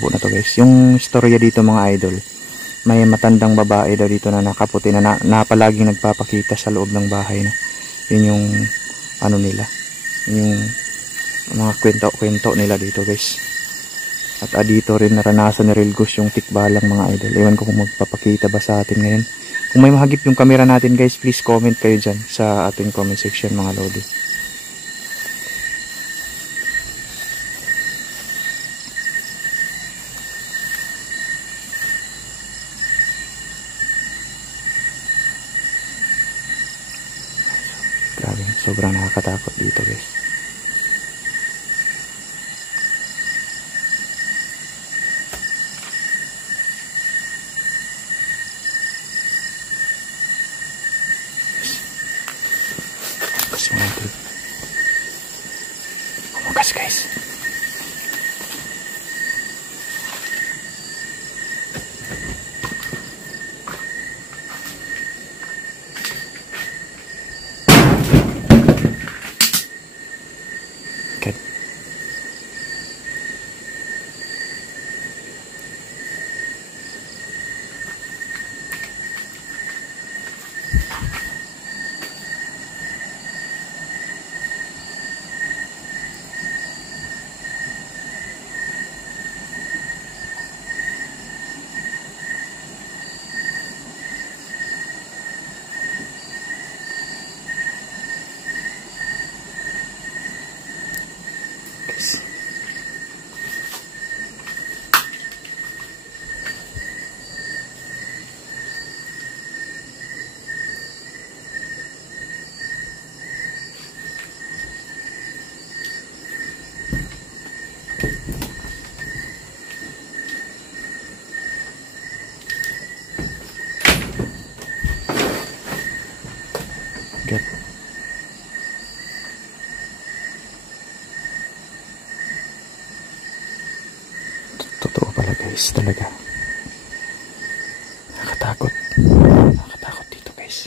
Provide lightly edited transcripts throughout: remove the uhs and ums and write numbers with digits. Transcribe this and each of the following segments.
kubo na to guys. Yung istorya dito mga idol, may matandang babae daw dito na nakaputi na palaging nagpapakita sa loob ng bahay na. Yun yung ano nila, yung mga kwento nila dito guys. At dito rin naranasan ni Real Ghost yung tikbalang mga idol. Ewan ko kung magpapakita ba sa atin ngayon. Kung may mahagip yung camera natin guys, please comment kayo dyan sa ating comment section mga lodi. Grabe, sobrang nakakatakot dito guys. Bukas guys. Okay. Get. Totoo pala guys, talaga. Nakakatakot. Nakakatakot dito guys.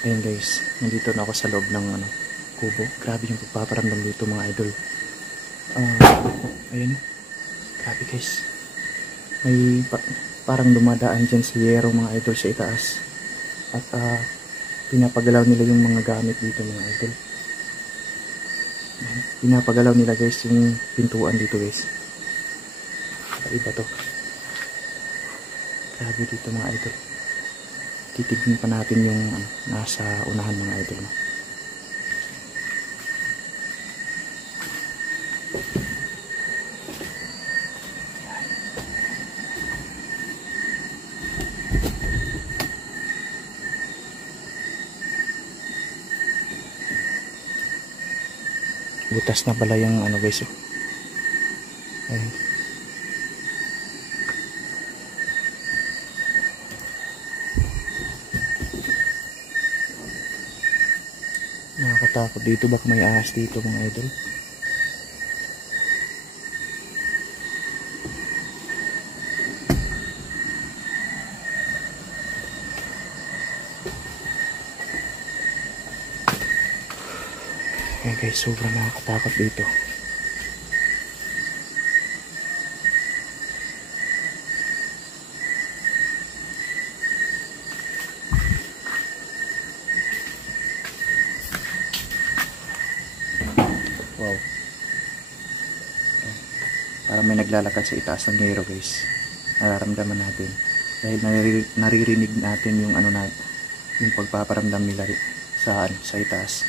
Ayan guys, nandito na ako sa loob ng kubo. Grabe yung pagpaparamdam dito mga idol. Ayan. Grabe guys. May parang dumadaan dyan sa yero mga idol sa itaas. At pinapagalaw nila yung mga gamit dito mga idol. Pinapagalaw nila guys yung pintuan dito guys. Iba to. Grabe dito mga idol. Titignan pa natin yung nasa unahan mga idol. Butas na pala yung guys. Ayun. Nakakatakot dito, baka may ahas dito mga idol. Ayan guys, sobrang nakakatakot dito. Wow. Parang may naglalakad sa itaas ng yero guys. Nararamdaman natin. Dahil naririnig natin yung yung pagpaparamdam nila sa itaas.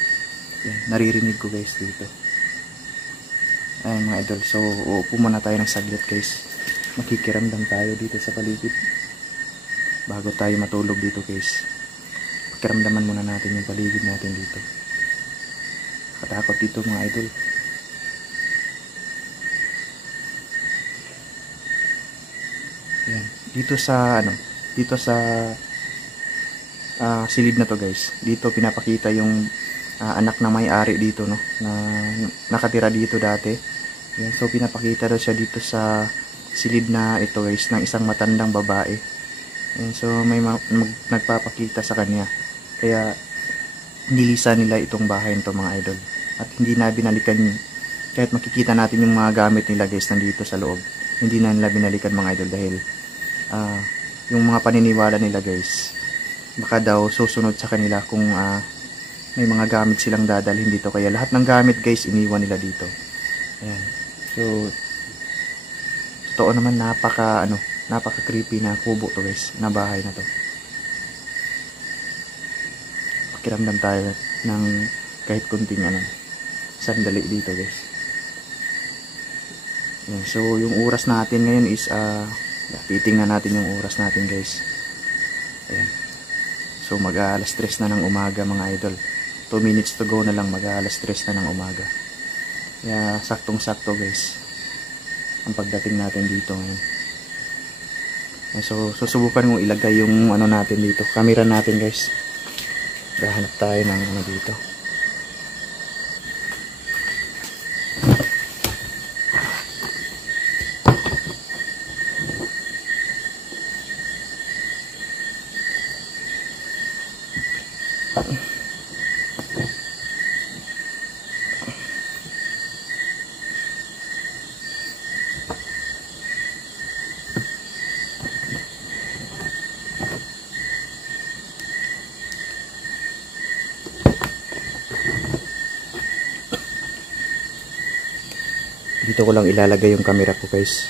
Yan, naririnig ko guys dito. Ayan mga idol. So uupo muna tayo ng saglit guys. Makikiramdam tayo dito sa paligid bago tayo matulog dito guys. Pakiramdaman muna natin yung paligid natin dito. Katakot dito mga idol. Ayan. Dito sa silid na to guys. Dito pinapakita yung anak na may-ari dito, no, na nakatira dito dati. Yan, so pinapakita daw siya dito sa silid na ito guys ng isang matandang babae. Ayan, so may nagpapakita sa kanya. Kaya nilisan nila itong bahay nito mga idol. At hindi na binalikan, kahit makikita natin yung mga gamit nila guys nandito sa loob, hindi na nila binalikan mga idol dahil yung mga paniniwala nila guys, baka daw susunod sa kanila kung may mga gamit silang dadalhin dito. Kaya lahat ng gamit guys iniwan nila dito. Ayan. So totoo naman, napaka creepy na kubo to guys, na bahay na to. Pakiramdam tayo ng kahit kunting sandali dito guys. Ayan. So yung oras natin ngayon is titingnan natin yung oras natin guys. Ayan. So mag-alas 3 na ng umaga mga idol. 2 minutes to go na lang, mag-alas 3 na ng umaga. Kaya saktong sakto guys ang pagdating natin dito ngayon. So susubukan kong ilagay yung natin dito, camera natin guys. Gahanap tayo ng dito. Dito ko lang ilalagay yung camera ko guys.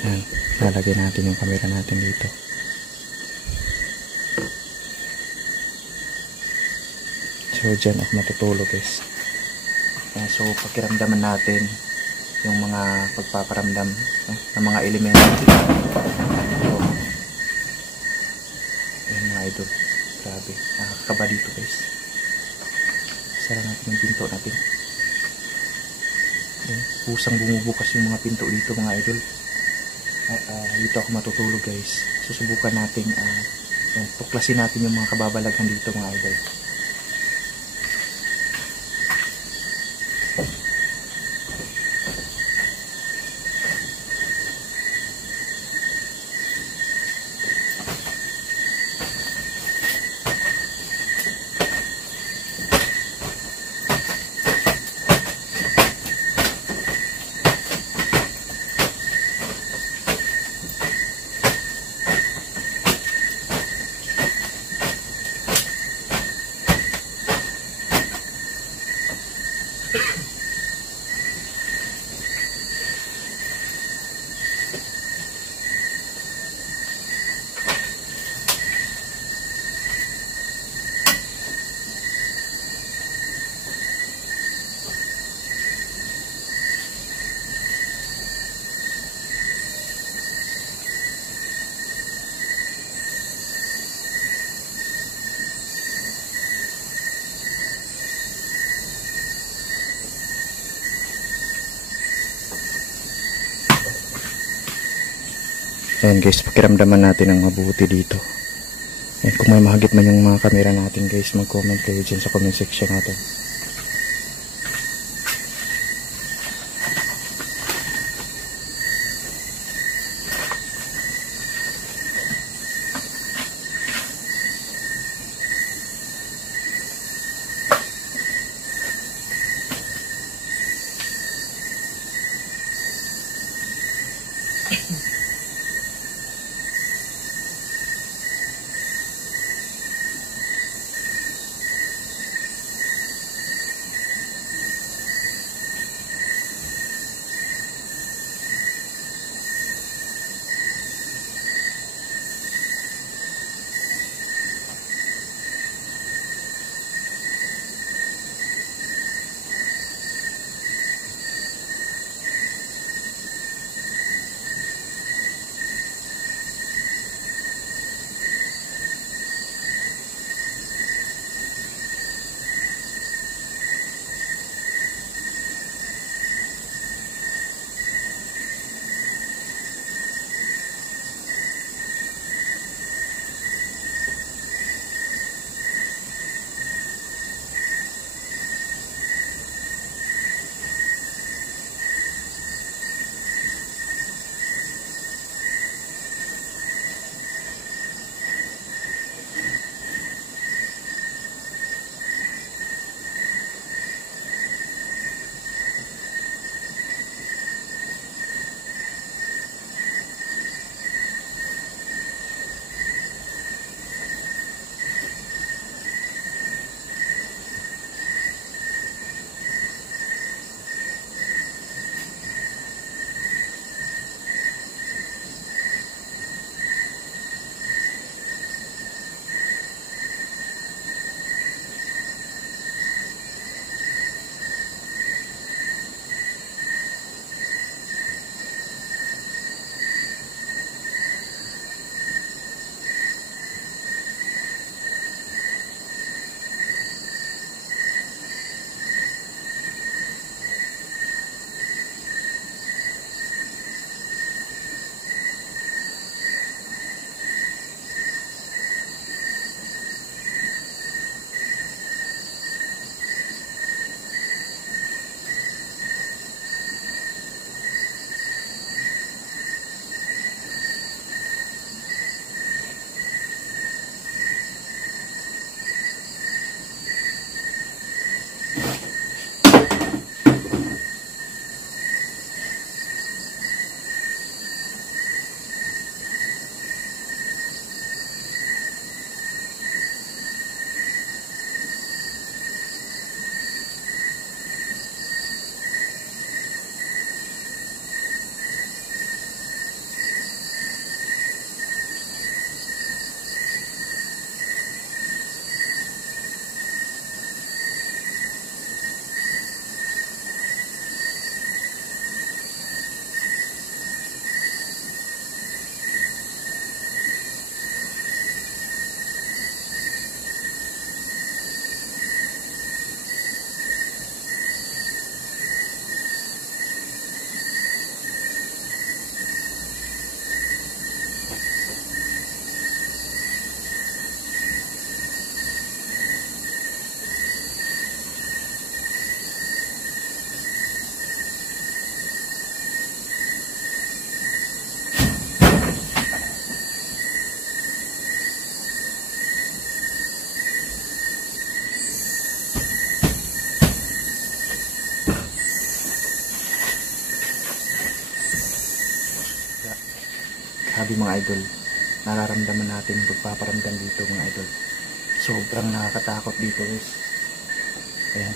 Ayan, lalagay natin yung camera natin dito. So dyan ako matutulog guys. Ayan, so pakiramdaman natin yung mga pagpaparamdam ng mga elemento. Ayan mga idol, grabe, nakakakaba dito guys. Sara natin yung pinto natin. Ayan, pusang bumubukas yung mga pinto dito mga idol. Dito ako matutulog guys. Susubukan natin tuklasin natin yung mga kababalaghan dito mga idol. Ayan guys, pakiramdaman natin ang mabuti dito. Ayan, kung may mahagip man yung mga camera natin guys, mag-comment kayo dyan sa comment section natin. Grabe mga idol, nararamdaman natin yung pagpaparamdam dito mga idol. Sobrang nakakatakot dito guys. Ayan.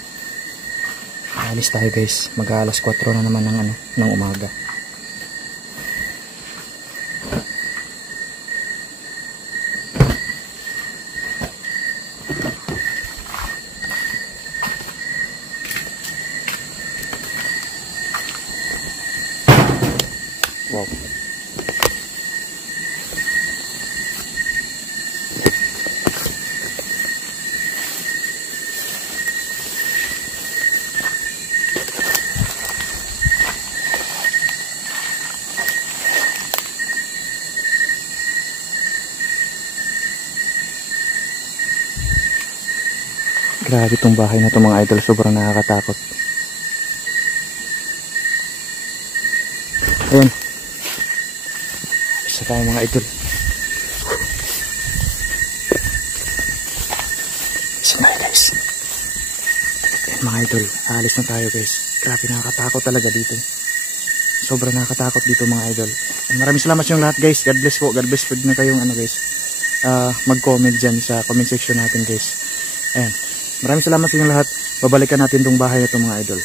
Alis tayo guys. Mag-alas 4 na naman ng umaga. Wow. Grabe itong bahay na ito mga idol, sobrang nakakatakot. Ayan. Isa tayo mga idol. Isa tayo guys. Ayan mga idol, alis na tayo guys. Grabe nakakatakot talaga dito. Sobrang nakakatakot dito mga idol. Maraming salamat yung lahat guys. God bless po. God bless po din na kayong guys. Mag-comment dyan sa comment section natin guys. Ayan. Maraming salamat sa inyong lahat. Babalikan natin itong bahay na ito mga idol.